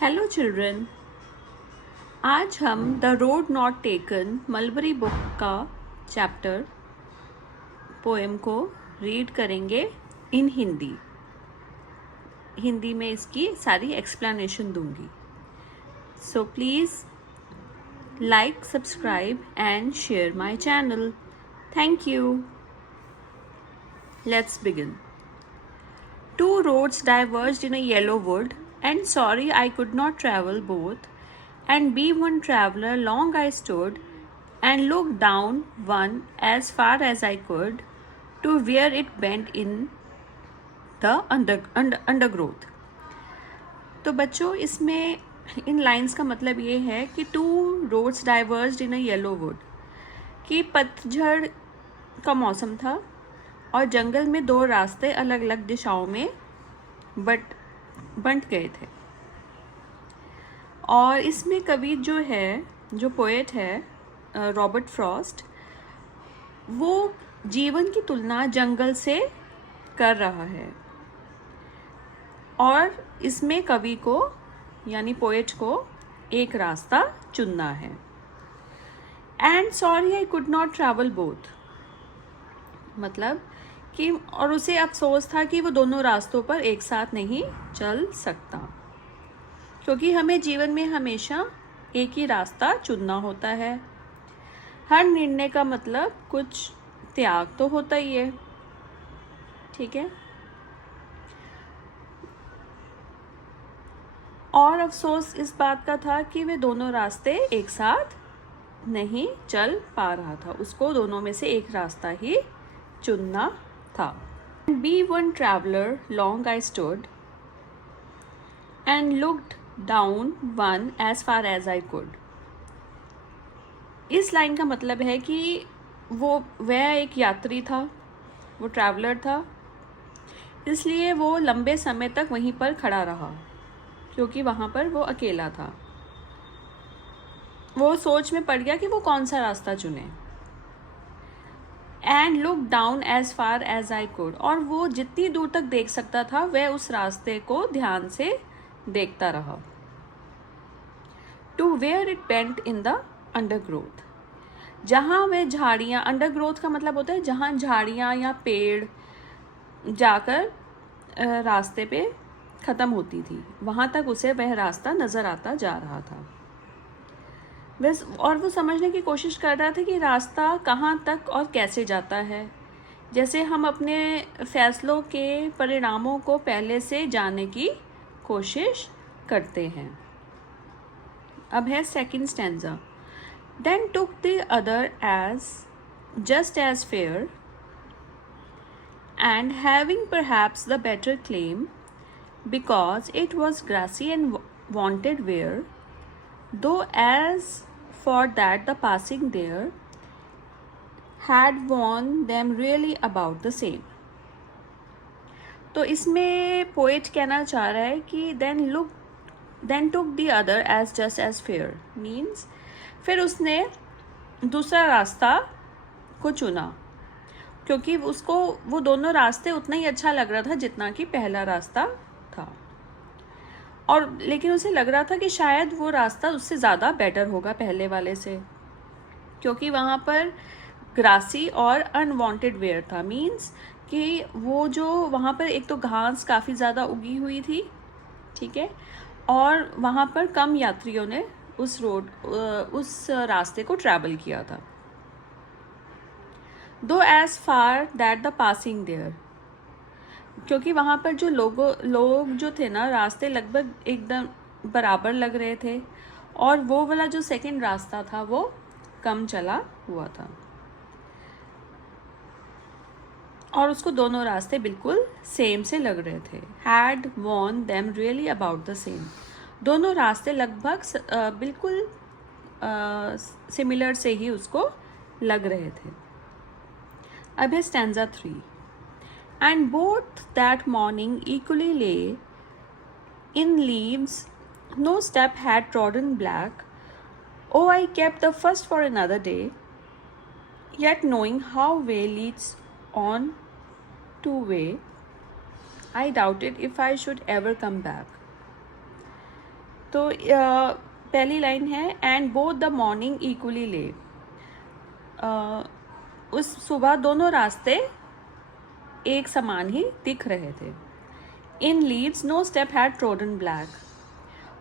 Hello children, आज हम the road not taken mulberry book का चैप्टर पोएम को रीड करेंगे इन हिंदी में इसकी सारी एक्सप्लेनेशन दूंगी। So please like, subscribe and share my channel. Thank you. Let's begin. Two roads diverged in a yellow wood, and sorry I could not travel both. And be one traveller long I stood, and looked down one as far as I could, to where it bent in the undergrowth. तो बच्चों, इसमें इन lines का मतलब ये है कि two roads डाइवर्ज्ड in a yellow would, कि पतझड़ का मौसम था और जंगल में दो रास्ते अलग अलग दिशाओं में बंट गए थे। और इसमें कवि जो पोएट है रॉबर्ट फ्रॉस्ट, वो जीवन की तुलना जंगल से कर रहा है और इसमें कवि को यानी पोएट को एक रास्ता चुनना है। And sorry I could not travel both, मतलब कि और उसे अफसोस था कि वो दोनों रास्तों पर एक साथ नहीं चल सकता, क्योंकि हमें जीवन में हमेशा एक ही रास्ता चुनना होता है। हर निर्णय का मतलब कुछ त्याग तो होता ही है, ठीक है। और अफसोस इस बात का था कि वे दोनों रास्ते एक साथ नहीं चल पा रहा था, उसको दोनों में से एक रास्ता ही चुनना था। Be one traveler long I stood and looked down one as far as I could. इस लाइन का मतलब है कि वह एक यात्री था, वो ट्रैवलर था, इसलिए वो लंबे समय तक वहीं पर खड़ा रहा, क्योंकि वहाँ पर वो अकेला था। वो सोच में पड़ गया कि वो कौन सा रास्ता चुने। And look down as far as I could, और वो जितनी दूर तक देख सकता था वह उस रास्ते को ध्यान से देखता रहा। To where it bent in the undergrowth, जहाँ वह झाड़ियाँ, अंडरग्रोथ का मतलब होता है जहाँ झाड़ियाँ या पेड़ जाकर रास्ते पे ख़त्म होती थी, वहाँ तक उसे वह रास्ता नज़र आता जा रहा था। और वो समझने की कोशिश कर रहा था कि रास्ता कहाँ तक और कैसे जाता है, जैसे हम अपने फैसलों के परिणामों को पहले से जानने की कोशिश करते हैं। अब है second stanza. Then took the other as just as fair and having perhaps the better claim because it was grassy and wanted wear, though as for that the passing there had warned them really about the same. तो इसमें poet कहना चाह रहा है कि then took the other as just as fair means फिर उसने दूसरा रास्ता को चुना, क्योंकि उसको वो दोनों रास्ते उतना ही अच्छा लग रहा था जितना कि पहला रास्ता था, और लेकिन उसे लग रहा था कि शायद वो रास्ता उससे ज़्यादा बेटर होगा पहले वाले से, क्योंकि वहाँ पर ग्रासी और अनवांटेड वेयर था। मीन्स कि वो जो वहाँ पर एक तो घास काफ़ी ज़्यादा उगी हुई थी, ठीक है, और वहाँ पर कम यात्रियों ने उस रास्ते को ट्रैवल किया था। Though as far that the passing there, क्योंकि वहाँ पर जो लोग जो थे ना, रास्ते लगभग एकदम बराबर लग रहे थे, और वो वाला जो सेकंड रास्ता था वो कम चला हुआ था, और उसको दोनों रास्ते बिल्कुल सेम से लग रहे थे। Had worn them really about the same, दोनों रास्ते लगभग बिल्कुल सिमिलर से ही उसको लग रहे थे। अब है stanza 3। And both that morning equally lay in leaves, no step had trodden black. Oh, I kept the first for another day, yet knowing how way leads on to way, I doubted if I should ever come back. तो पहली line है and both the morning equally ले। उस सुबह दोनों रास्ते एक समान ही दिख रहे थे। In leaves no step had trodden black,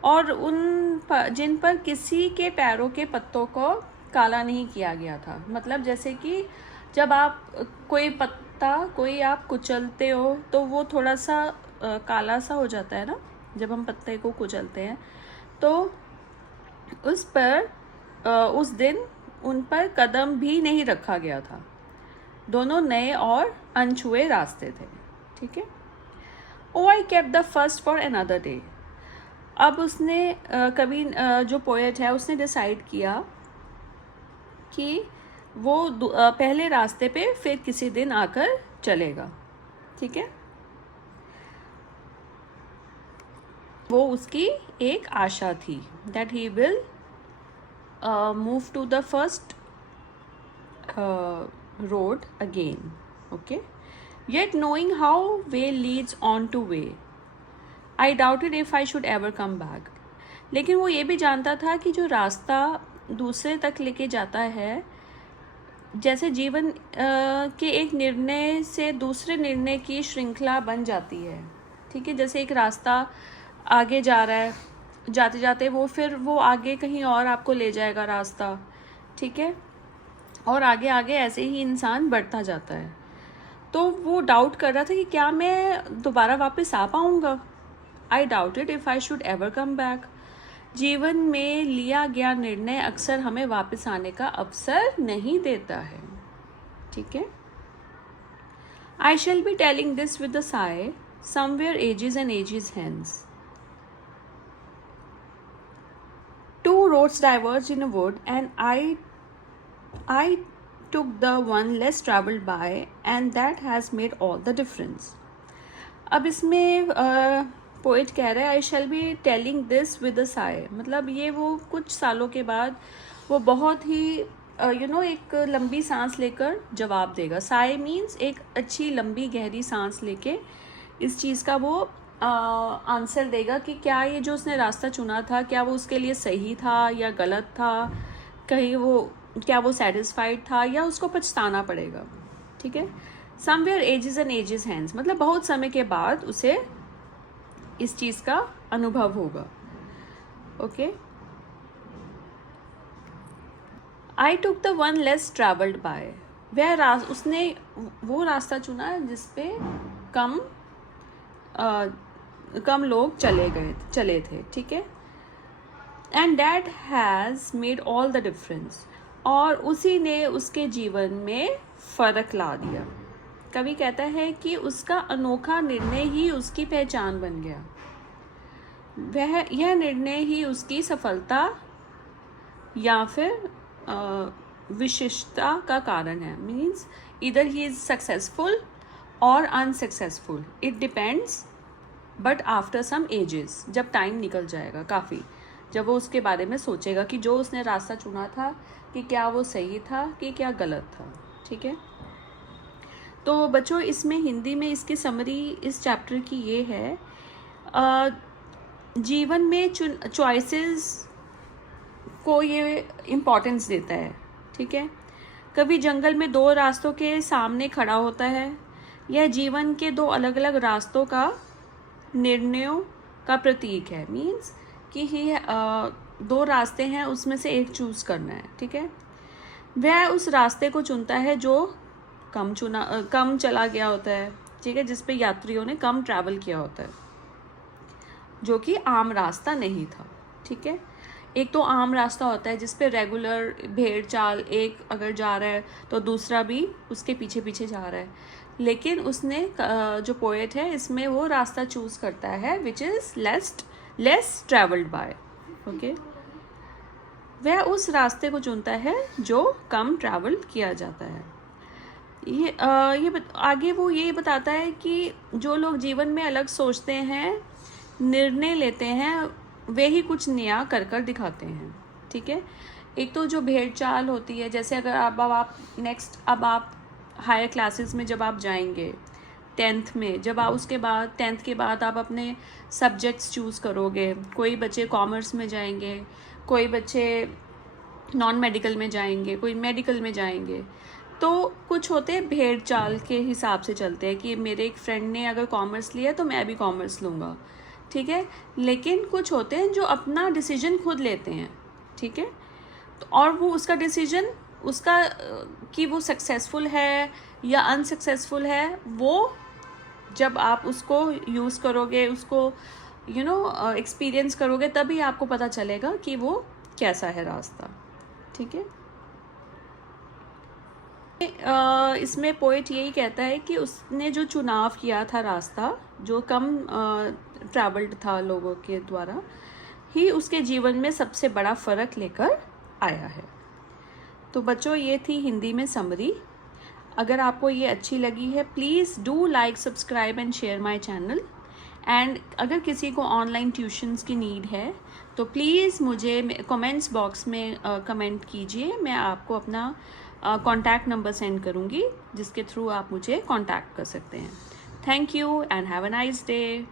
और जिन पर किसी के पैरों के पत्तों को काला नहीं किया गया था। मतलब जैसे कि जब आप कोई पत्ता कोई आप कुचलते हो तो वो थोड़ा सा काला सा हो जाता है ना, जब हम पत्ते को कुचलते हैं। तो उस पर उस दिन उन पर कदम भी नहीं रखा गया था। दोनों नए और अनछुए रास्ते थे। ठीक है। Oh I kept the first for another day. अब उसने कभी जो पोएट है उसने डिसाइड किया कि वो पहले रास्ते पे फिर किसी दिन आकर चलेगा। ठीक है। वो उसकी एक आशा थी that he will move to the first road again. Okay. Yet knowing how way leads on to way I doubted if I should ever come back. लेकिन वो ये भी जानता था कि जो रास्ता दूसरे तक लेके जाता है, जैसे जीवन के एक निर्णय से दूसरे निर्णय की श्रृंखला बन जाती है। ठीक है। जैसे एक रास्ता आगे जा रहा है, जाते जाते वो आगे कहीं और आपको ले जाएगा रास्ता। ठीक है। और आगे आगे ऐसे ही इंसान बढ़ता जाता है। तो वो डाउट कर रहा था कि क्या मैं दोबारा वापस आ पाऊँगा। आई doubted if I should ever come back. जीवन में लिया गया निर्णय अक्सर हमें वापस आने का अवसर नहीं देता है। ठीक है। I shall be telling this with a sigh somewhere ages and ages hence. Two roads diverged in a wood, and I took the one less traveled by, and that has made all the difference. अब इसमें poet कह रहा है I shall be telling this with a sigh. मतलब ये वो कुछ सालों के बाद वो बहुत ही एक लंबी सांस लेकर जवाब देगा। साई मीन्स एक अच्छी लंबी गहरी सांस लेके इस चीज़ का वो आंसर देगा कि क्या ये जो उसने रास्ता चुना था क्या वो उसके लिए सही था या गलत था, क्या वो सेटिस्फाइड था या उसको पछताना पड़ेगा। ठीक है। Somewhere ages and ages hands, मतलब बहुत समय के बाद उसे इस चीज़ का अनुभव होगा। Okay. I took the one less travelled bye. उसने वो रास्ता चुना जिसपे कम लोग चले थे। ठीक है। And that has made all the difference, और उसी ने उसके जीवन में फ़र्क ला दिया। कवि कहता है कि उसका अनोखा निर्णय ही उसकी पहचान बन गया। यह निर्णय ही उसकी सफलता या फिर विशिष्टता का कारण है। मीन्स इधर ही इज़ सक्सेसफुल और unsuccessful, it depends, but after some ages, जब टाइम निकल जाएगा काफ़ी, जब वो उसके बारे में सोचेगा कि जो उसने रास्ता चुना था कि क्या वो सही था कि क्या गलत था। ठीक है। तो बच्चों इसमें हिंदी में इसकी समरी इस चैप्टर की ये है, जीवन में चॉइसेस को ये इम्पोर्टेंस देता है। ठीक है। कभी जंगल में दो रास्तों के सामने खड़ा होता है। यह जीवन के दो अलग अलग रास्तों का निर्णयों का प्रतीक है। मीन्स कि दो रास्ते हैं, उसमें से एक चूज़ करना है। ठीक है। वह उस रास्ते को चुनता है जो कम चला गया होता है। ठीक है। जिस पे यात्रियों ने कम ट्रैवल किया होता है, जो कि आम रास्ता नहीं था। ठीक है। एक तो आम रास्ता होता है जिस पे रेगुलर भेड़ चाल एक अगर जा रहा है तो दूसरा भी उसके पीछे पीछे जा रहा है। लेकिन उसने जो पोएट है इसमें वो रास्ता चूज़ करता है which is less travelled bye. Okay. वह उस रास्ते को चुनता है जो कम ट्रैवल किया जाता है। आगे वो ये बताता है कि जो लोग जीवन में अलग सोचते हैं, निर्णय लेते हैं, वे ही कुछ नया कर दिखाते हैं। ठीक है। एक तो जो भेड़ चाल होती है, जैसे अगर अब आप हायर क्लासेस में जब आप जाएंगे 10th में, जब आप उसके बाद 10th के बाद आप अपने सब्जेक्ट्स चूज़ करोगे, कोई बच्चे कॉमर्स में जाएंगे, कोई बच्चे नॉन मेडिकल में जाएंगे, कोई मेडिकल में जाएंगे, तो कुछ होते हैं भेड़ चाल के हिसाब से चलते हैं कि मेरे एक फ्रेंड ने अगर कॉमर्स लिया तो मैं भी कॉमर्स लूँगा, ठीक है। लेकिन कुछ होते हैं जो अपना डिसीजन खुद लेते हैं, ठीक है। तो और वो उसका डिसीजन उसका कि वो सक्सेसफुल है या अनसक्सेसफुल है, वो जब आप उसको यूज़ करोगे, उसको एक्सपीरियंस करोगे, तभी आपको पता चलेगा कि वो कैसा है रास्ता, ठीक है। इसमें पोइट यही कहता है कि उसने जो चुनाव किया था रास्ता, जो कम ट्रैवल्ड था लोगों के द्वारा, ही उसके जीवन में सबसे बड़ा फ़र्क लेकर आया है। तो बच्चों, ये थी हिंदी में समरी। अगर आपको ये अच्छी लगी है, please do like, subscribe and share my channel. And अगर किसी को ऑनलाइन ट्यूशन्स की नीड है तो प्लीज़ मुझे कमेंट्स बॉक्स में कमेंट कीजिए। मैं आपको अपना कॉन्टैक्ट नंबर सेंड करूँगी, जिसके थ्रू आप मुझे कॉन्टैक्ट कर सकते हैं। Thank you and have a nice day.